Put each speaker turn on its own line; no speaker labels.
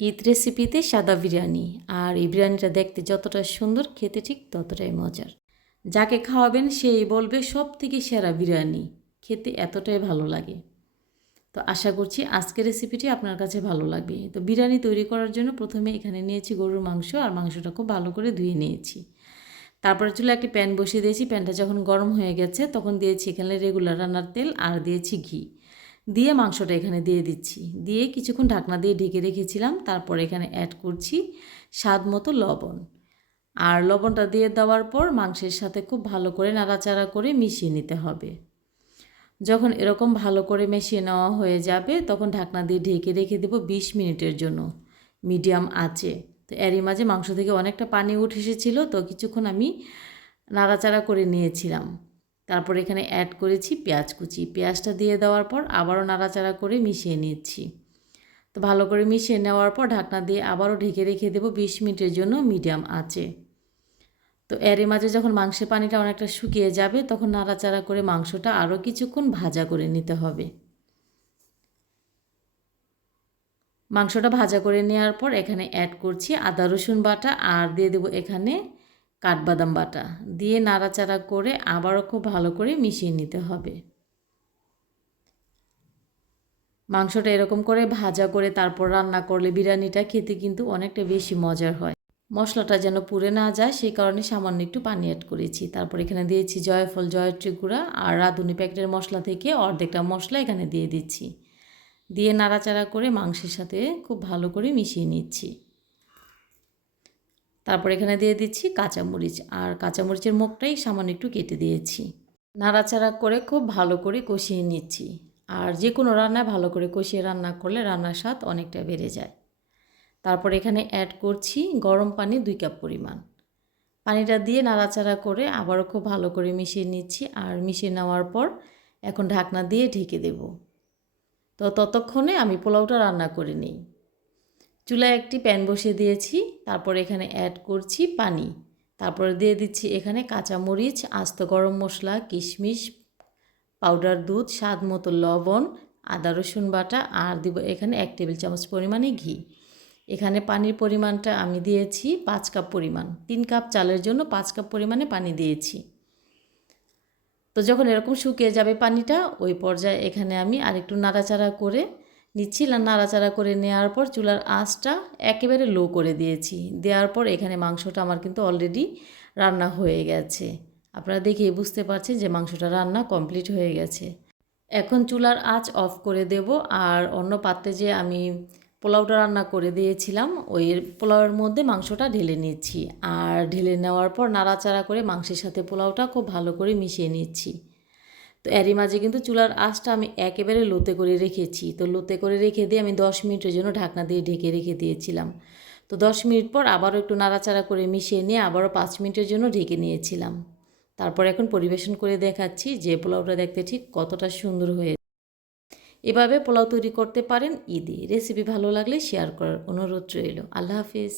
ঈদ রেসিপিতে সাদা বিরিয়ানি। আর এই বিরিয়ানিটা দেখতে যতটা সুন্দর, খেতে ঠিক ততটাই মজার। যাকে খাওয়াবেন সেই বলবে সব থেকে সেরা বিরিয়ানি। খেতে এতটাই ভালো লাগে। তো আশা করছি আজকের রেসিপিটি আপনার কাছে ভালো লাগবে। তো বিরিয়ানি তৈরি করার জন্য প্রথমে এখানে নিয়েছি গরুর মাংস, আর মাংসটা খুব ভালো করে ধুয়ে নিয়েছি। তারপরে চুলে একটি প্যান বসিয়ে দিয়েছি। প্যানটা যখন গরম হয়ে গেছে, তখন দিয়েছি এখানে রেগুলার রান্নার তেল, আর দিয়েছি ঘি। দিয়ে মাংসটা এখানে দিয়ে দিচ্ছি। দিয়ে কিছুক্ষণ ঢাকনা দিয়ে ঢেকে রেখেছিলাম, তারপর এখানে অ্যাড করছি স্বাদ মতো লবণ। আর লবণটা দিয়ে দেওয়ার পর মাংসের সাথে খুব ভালো করে নাড়াচাড়া করে মিশিয়ে নিতে হবে। যখন এরকম ভালো করে মিশিয়ে নেওয়া হয়ে যাবে, তখন ঢাকনা দিয়ে ঢেকে রেখে দেবো বিশ মিনিটের জন্য। মিডিয়াম আঁচে। তো এরই মাঝে মাংস থেকে অনেকটা পানি উঠে এসেছিল, তো কিছুক্ষণ আমি নাড়াচাড়া করে নিয়েছিলাম। তারপর এখানে অ্যাড করেছি পেঁয়াজ কুচি। পেঁয়াজটা দিয়ে দেওয়ার পর আবারও নাড়াচাড়া করে মিশিয়ে নিচ্ছি। তো ভালো করে মিশিয়ে নেওয়ার পর ঢাকনা দিয়ে আবারও ঢেকে রেখে দেবো বিশ মিনিটের জন্য মিডিয়াম আঁচে। তো এরই মাঝে যখন মাংসের পানিটা অনেকটা শুকিয়ে যাবে তখন নাড়াচাড়া করে মাংসটা আরও কিছুক্ষণ ভাজা করে নিতে হবে। মাংসটা ভাজা করে নেওয়ার পর এখানে অ্যাড করছি আদা রসুন বাটা আর দিয়ে দেবো এখানে কাঠবাদাম বাটা দিয়ে নাড়াচাড়া করে আবারও খুব ভালো করে মিশিয়ে নিতে হবে। মাংসটা এরকম করে ভাজা করে তারপর রান্না করলে বিরিয়ানিটা খেতে কিন্তু অনেকটা বেশি মজার হয়। মশলাটা যেন পুড়ে না যায় সেই কারণে সামান্য একটু পানি অ্যাড করেছি। তারপর এখানে দিয়েছি জয়ফল, জয়ত্রী গুঁড়া আর রাঁধুনি প্যাকেটের মশলা থেকে অর্ধেকটা মশলা এখানে দিয়ে দিচ্ছি। দিয়ে নাড়াচাড়া করে মাংসের সাথে খুব ভালো করে মিশিয়ে নিচ্ছি। তারপর এখানে দিয়ে দিচ্ছি কাঁচামরিচ। আর কাঁচামরিচের মুখটাই সামান্য একটু কেটে দিয়েছি। নাড়াচাড়া করে খুব ভালো করে কষিয়ে নিচ্ছি। আর যে কোনো রান্নায় ভালো করে কষিয়ে রান্না করলে রান্নার স্বাদ অনেকটা বেড়ে যায়। তারপর এখানে অ্যাড করছি গরম পানি দুই কাপ পরিমাণ। পানিটা দিয়ে নাড়াচাড়া করে আবারও খুব ভালো করে মিশিয়ে নিচ্ছি। আর মিশিয়ে নেওয়ার পর এখন ঢাকনা দিয়ে ঢেকে দেব। তো ততক্ষণে আমি পোলাওটা রান্না করে নিই। চুলায় একটি প্যান বসিয়ে দিয়েছি, তারপর এখানে অ্যাড করছি পানি। তারপরে দিয়ে দিচ্ছি এখানে কাঁচামরিচ, আস্ত গরম মশলা, কিশমিশ পাউডার দুধ, স্বাদ মতো লবণ, আদা, রসুন বাটা, আর দিব এখানে এক টেবিল চামচ পরিমাণে ঘি। এখানে পানির পরিমাণটা আমি দিয়েছি পাঁচ কাপ পরিমাণ। তিন কাপ চালের জন্য পাঁচ কাপ পরিমাণে পানি দিয়েছি। তো যখন এরকম শুকিয়ে যাবে পানিটা, ওই পর্যায়ে এখানে আমি আরেকটু নাড়াচাড়া করে নিচ্ছি নাড়াচাড়া করে নেওয়ার পর চুলার আঁচটা একেবারে লো করে দিয়েছি। দেওয়ার পর এখানে মাংসটা আমার কিন্তু অলরেডি রান্না হয়ে গেছে। আপনারা দেখেই বুঝতে পারছেন যে মাংসটা রান্না কমপ্লিট হয়ে গেছে। এখন চুলার আঁচ অফ করে দেব আর অন্য পাত্রে যে আমি পোলাওটা রান্না করে দিয়েছিলাম, ওই পোলাওয়ের মধ্যে মাংসটা ঢেলে নিচ্ছি। আর ঢেলে নেওয়ার পর নাড়াচাড়া করে মাংসের সাথে পোলাওটা খুব ভালো করে মিশিয়ে নিচ্ছি। তো এরই মাঝে কিন্তু চুলার আঁচটা আমি একেবারে লোতে করে রেখেছি। তো লোতে করে রেখে দিয়ে আমি দশ মিনিটের জন্য ঢাকনা দিয়ে ঢেকে রেখে দিয়েছিলাম। তো দশ মিনিট পর আবারও একটু নাড়াচাড়া করে মিশিয়ে নিয়ে আবারও পাঁচ মিনিটের জন্য ঢেকে নিয়েছিলাম। তারপর এখন পরিবেশন করে দেখাচ্ছি যে পোলাওটা দেখতে ঠিক কতটা সুন্দর হয়ে এভাবে পোলাও তৈরি করতে পারেন ঈদে রেসিপি ভালো লাগলে শেয়ার করার অনুরোধ রইল। আল্লাহ হাফিজ।